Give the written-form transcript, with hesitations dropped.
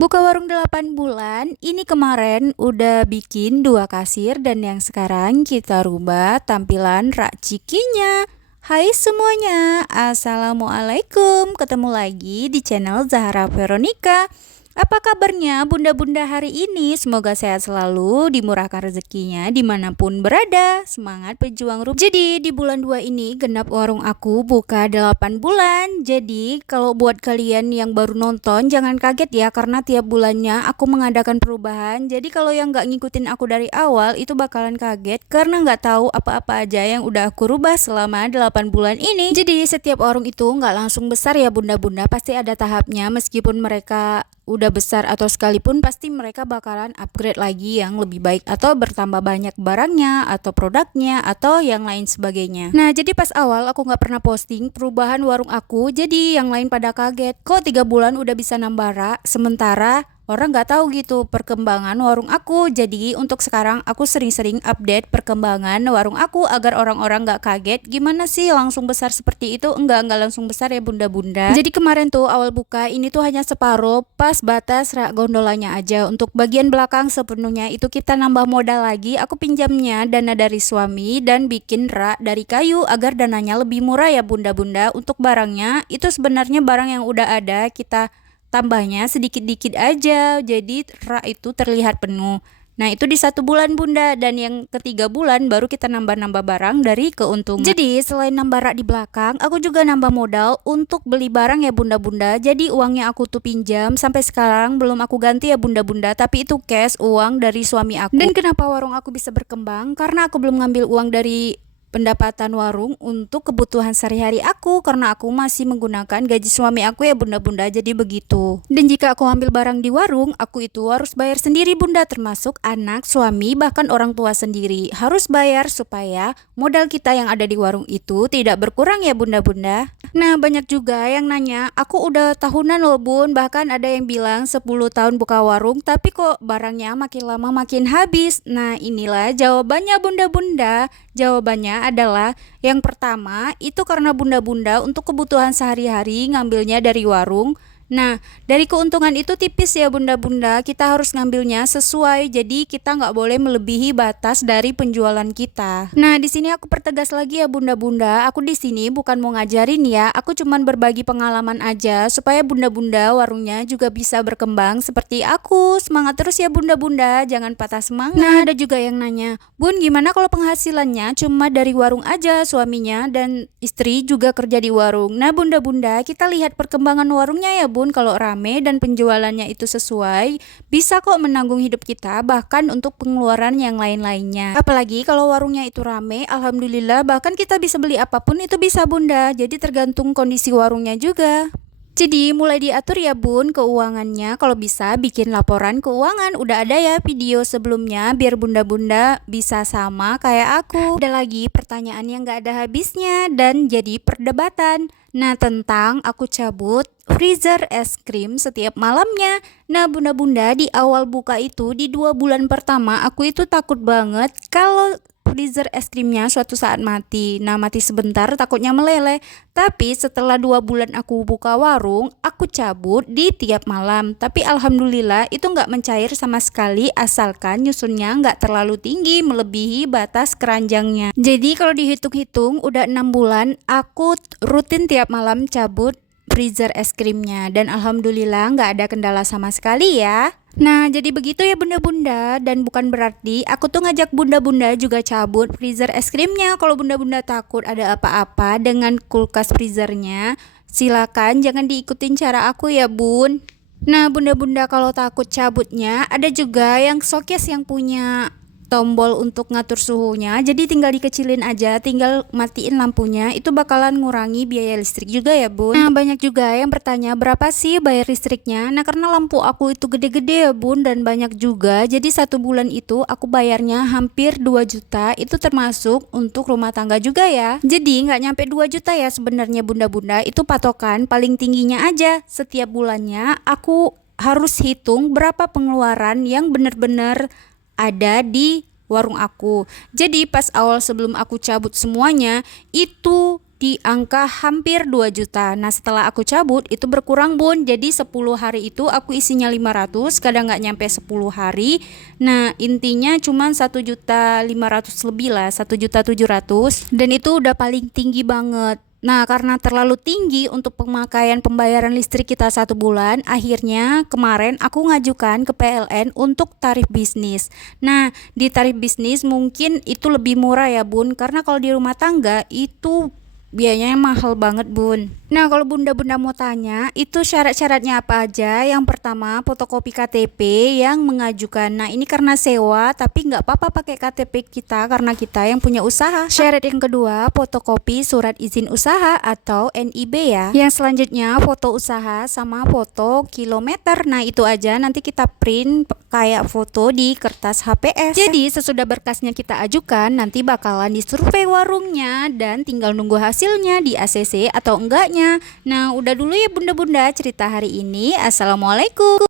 Buka warung 8 bulan, ini kemarin udah bikin 2 kasir dan yang sekarang kita rubah tampilan rak cikinya. Hai semuanya, Assalamualaikum. Ketemu lagi di channel Zahra Veronica. Apa kabarnya bunda-bunda hari ini? Semoga sehat selalu, dimurahkan rezekinya dimanapun berada. Semangat pejuang rupiah. Jadi di bulan 2 ini genap warung aku buka 8 bulan. Jadi kalau buat kalian yang baru nonton jangan kaget ya, karena tiap bulannya aku mengadakan perubahan. Jadi kalau yang gak ngikutin aku dari awal itu bakalan kaget karena gak tahu apa-apa aja yang udah aku rubah selama 8 bulan ini. Jadi setiap warung itu gak langsung besar ya bunda-bunda, pasti ada tahapnya. Meskipun mereka udah besar atau sekalipun pasti mereka bakalan upgrade lagi yang lebih baik atau bertambah banyak barangnya atau produknya atau yang lain sebagainya. Nah jadi pas awal aku nggak pernah posting perubahan warung aku, jadi yang lain pada kaget kok 3 bulan udah bisa nambah rak, sementara orang nggak tahu gitu perkembangan warung aku. Jadi untuk sekarang aku sering-sering update perkembangan warung aku agar orang-orang nggak kaget gimana sih langsung besar seperti itu. Enggak langsung besar ya bunda-bunda. Jadi kemarin tuh awal buka ini tuh hanya separuh, pas batas rak gondolanya aja. Untuk bagian belakang sepenuhnya itu kita nambah modal lagi. Aku pinjamnya dana dari suami dan bikin rak dari kayu agar dananya lebih murah ya bunda-bunda. Untuk barangnya itu sebenarnya barang yang udah ada, kita tambahnya sedikit-dikit aja, jadi rak itu terlihat penuh. Nah itu di 1 bulan bunda, dan yang ketiga bulan baru kita nambah-nambah barang dari keuntungan. Jadi selain nambah rak di belakang, aku juga nambah modal untuk beli barang ya bunda-bunda. Jadi uangnya aku tuh pinjam sampai sekarang belum aku ganti ya bunda-bunda, tapi itu cash, uang dari suami aku. Dan kenapa warung aku bisa berkembang? Karena aku belum ngambil uang dari pendapatan warung untuk kebutuhan sehari-hari aku, karena aku masih menggunakan gaji suami aku ya bunda-bunda, jadi begitu. Dan jika aku ambil barang di warung, aku itu harus bayar sendiri bunda, termasuk anak, suami, bahkan orang tua sendiri harus bayar supaya modal kita yang ada di warung itu tidak berkurang ya bunda-bunda. Nah banyak juga yang nanya, aku udah tahunan loh bun, bahkan ada yang bilang 10 tahun buka warung tapi kok barangnya makin lama makin habis. Nah inilah jawabannya bunda-bunda. Jawabannya adalah yang pertama itu karena bunda-bunda untuk kebutuhan sehari-hari ngambilnya dari warung. Nah dari keuntungan itu tipis ya bunda-bunda, kita harus ngambilnya sesuai, jadi kita nggak boleh melebihi batas dari penjualan kita. Nah di sini aku pertegas lagi ya bunda-bunda, aku di sini bukan mau ngajarin ya, aku cuman berbagi pengalaman aja supaya bunda-bunda warungnya juga bisa berkembang seperti aku. Semangat terus ya bunda-bunda, jangan patah semangat. Nah ada juga yang nanya, bun gimana kalau penghasilannya cuma dari warung aja, suaminya dan istri juga kerja di warung. Nah bunda-bunda, kita lihat perkembangan warungnya ya bun. Kalau rame dan penjualannya itu sesuai, bisa kok menanggung hidup kita, bahkan untuk pengeluaran yang lain-lainnya. Apalagi kalau warungnya itu rame, alhamdulillah bahkan kita bisa beli apapun itu bisa bunda. Jadi tergantung kondisi warungnya juga. Jadi mulai diatur ya bun keuangannya, kalau bisa bikin laporan keuangan. Udah ada ya video sebelumnya biar bunda-bunda bisa sama kayak aku. Ada lagi pertanyaan yang gak ada habisnya dan jadi perdebatan. Nah tentang aku cabut freezer es krim setiap malamnya. Nah bunda-bunda di awal buka itu di 2 bulan pertama aku itu takut banget kalau freezer es krimnya suatu saat mati. Nah mati sebentar takutnya meleleh. Tapi setelah 2 bulan aku buka warung, aku cabut di tiap malam. Tapi alhamdulillah itu nggak mencair sama sekali, asalkan nyusunnya nggak terlalu tinggi melebihi batas keranjangnya. Jadi kalau dihitung-hitung udah 6 bulan aku rutin tiap malam cabut freezer es krimnya, dan alhamdulillah nggak ada kendala sama sekali ya. Nah jadi begitu ya bunda-bunda, dan bukan berarti aku tuh ngajak bunda-bunda juga cabut freezer es krimnya. Kalau bunda-bunda takut ada apa-apa dengan kulkas freezernya, silakan jangan diikutin cara aku ya bun. Nah bunda-bunda kalau takut cabutnya, ada juga yang showcase yang punya tombol untuk ngatur suhunya, jadi tinggal dikecilin aja, tinggal matiin lampunya, itu bakalan ngurangi biaya listrik juga ya bun. Nah banyak juga yang bertanya berapa sih bayar listriknya. Nah karena lampu aku itu gede-gede ya bun dan banyak juga, jadi 1 bulan itu aku bayarnya hampir 2 juta, itu termasuk untuk rumah tangga juga ya. Jadi nggak nyampe 2 juta ya sebenarnya bunda-bunda, itu patokan paling tingginya aja. Setiap bulannya aku harus hitung berapa pengeluaran yang bener-bener ada di warung aku. Jadi pas awal sebelum aku cabut semuanya itu di angka hampir 2 juta. Nah setelah aku cabut itu berkurang bun, jadi 10 hari itu aku isinya 500, kadang nggak nyampe 10 hari. Nah intinya cuman 1.500.000 lebih lah, 1.700.000, dan itu udah paling tinggi banget. Nah karena terlalu tinggi untuk pemakaian pembayaran listrik kita 1 bulan, akhirnya kemarin aku ngajukan ke PLN untuk tarif bisnis. Nah di tarif bisnis mungkin itu lebih murah ya bun, karena kalau di rumah tangga itu biayanya mahal banget bun. Nah kalau bunda-bunda mau tanya, itu syarat-syaratnya apa aja? Yang pertama fotokopi KTP yang mengajukan. Nah ini karena sewa, tapi nggak apa-apa pakai KTP kita karena kita yang punya usaha. Syarat yang kedua fotokopi surat izin usaha atau NIB ya. Yang selanjutnya foto usaha sama foto kilometer. Nah itu aja, nanti kita print kayak foto di kertas HPS. Jadi sesudah berkasnya kita ajukan, nanti bakalan disurvei warungnya dan tinggal nunggu hasilnya di ACC atau enggaknya. Nah udah dulu ya bunda-bunda cerita hari ini. Assalamualaikum.